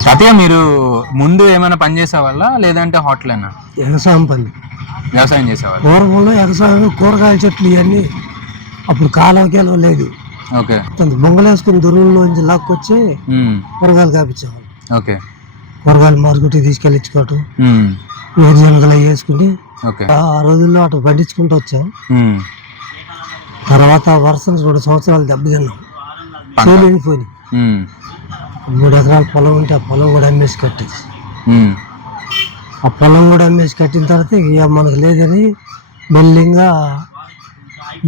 తాతయ్య మీరు ముందు ఏమైనా పని చేసేవాళ్ళ లేదంటే హోటలేనా? వ్యవసాయం పని, వ్యవసాయం చేసేవాళ్ళు. పూర్వంలో వ్యవసాయం, కూరగాయల చెట్లు ఇవన్నీ అప్పుడు కాలం లేదు. ఓకే. బొంగలు వేసుకుని దొరువుల్లోంచి లాక్కొచ్చి కూరగాయలు కాపించేవాళ్ళు. ఓకే. కూరగాయలు మార్కెట్ తీసుకెళ్ళించుకోవటం, వేరుశనగలు వేసుకుని ఆ రోజుల్లో అటు పండించుకుంటూ వచ్చాం. తర్వాత వర్షం 2 సంవత్సరాలు దెబ్బతిన్నాం, చేలు వెళ్ళిపోయి. 3 ఎకరాల పొలం ఉంటే ఆ పొలం కూడా అమ్మేసి కట్టేసి, ఆ పొలం కూడా అమ్మేసి కట్టిన తర్వాత ఇక మనకు లేదని మెల్లిగా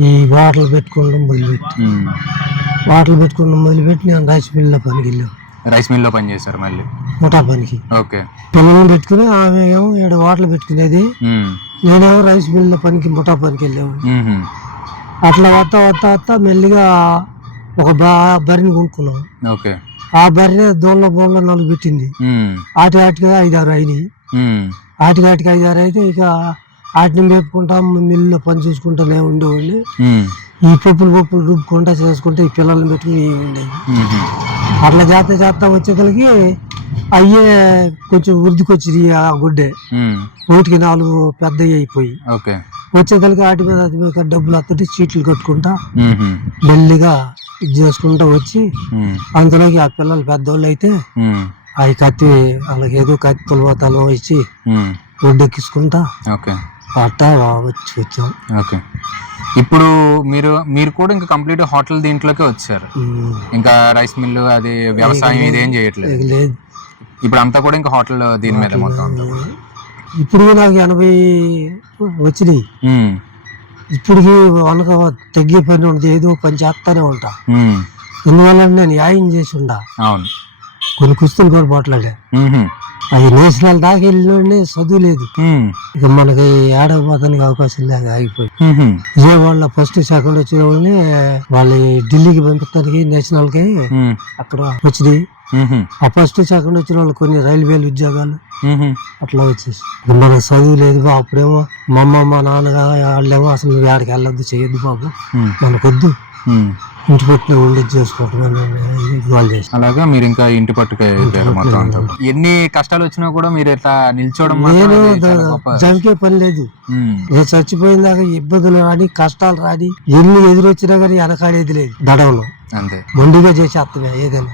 ఈ వాటలు పెట్టుకోవడం మొదలుపెట్టి నేను రైస్ మిల్లో పనికి వెళ్ళాం. రైస్ మిల్లో పని చేశారు మళ్ళీ ముఠా పనికి. ఓకే. పిల్లలు పెట్టుకుని ఆమె ఏమో 7 వాటలు పెట్టుకునేది, నేనేమో రైస్ మిల్లో పనికి ముఠా పనికి వెళ్ళాము. అట్లా వస్తా మెల్లిగా ఒక బరిని కొనుక్కున్నాం. ఓకే. ఆ బర్రె దోళ్ళ 4 పెట్టింది. ఆటికి 5-6 అయినాయి. ఆటికి 5-6 అయితే ఇక వాటిని మేపుకుంటా మిల్లులో పని చూసుకుంటానే ఉండేవాళ్ళు. ఈ పప్పులు రుబ్బుకుంటా చేసుకుంటే ఈ పిల్లల్ని పెట్టుకుని ఉండేవి. అట్లా చేస్తా వచ్చేసరికి అయ్యే కొంచెం వృద్ధికొచ్చింది. ఆ గుడ్డే 1-4 పెద్దవి అయిపోయి వచ్చేసరికి వాటి మీద డబ్బులు వస్తుంటే చీట్లు కట్టుకుంటా మెల్లిగా ఇది చేసుకుంటా వచ్చి అందులోకి ఆ పిల్లలు పెద్దోళ్ళు అయితే అవి కత్తి వాళ్ళకి ఏదో కత్తి తొలవతలో ఇచ్చి ఒడ్డెక్కించుకుంటా అట్టా వచ్చాం. ఓకే. ఇప్పుడు మీరు కూడా ఇంకా కంప్లీట్ హోటల్ దీంట్లోకి వచ్చారు, ఇంకా రైస్ మిల్లు అది వ్యవసాయం ఇదేం చేయట్లేదు లేదు. ఇప్పుడు అంతా కూడా ఇంకా హోటల్ దీని మీద మొత్తం. ఇప్పుడు నాకు 80 వచ్చినాయి. ఇప్పటికి వాళ్ళకి తగ్గే పని ఉండదు, ఏదో పని చేస్తానే ఉంటా. ఎందువల్ల నేను యాయం చేసి ఉండా. అవును. కొన్ని కుస్తీలు కూడా పోట్లాడా, అది నేషనల్ దాకా వెళ్ళి చదువు లేదు. ఇక మనకి ఏడకపోతానికి అవకాశం లేక ఆగిపోయి విజయవాడలో 1st, 2nd వచ్చిన వాళ్ళని వాళ్ళు ఢిల్లీకి పంపిస్తానికి నేషనల్ కి అక్కడ వచ్చినాయి. ఆ 1st, 2nd వచ్చిన వాళ్ళు కొన్ని రైల్వేలు ఉద్యోగాలు అట్లా వచ్చేసి మనకు చదువు లేదు. అప్పుడేమో మా అమ్మ మా నాన్నగా వాళ్ళేమో అసలు నువ్వు ఏడకి వెళ్ళొద్దు, చేయొద్దు బాబు, మనకొద్దు, ఇంటి పట్టున ఉండి చేసుకోవటం వాళ్ళు చేసి. అలాగా మీరు ఇంకా ఇంటి పట్టుకే మొత్తం అంతా. ఎన్ని కష్టాలు వచ్చినా కూడా మీరు ఇట్లా నిల్చోవడం, నేను జంకే పని లేదు. నేను చచ్చిపోయిన దాకా ఇబ్బందులు రాని, కష్టాలు రాని, ఎన్ని ఎదురొచ్చినా కానీ వెనకాడేది లేదు. దడవలో అంతే, మొండిగా చేసేస్తామే ఏదైనా.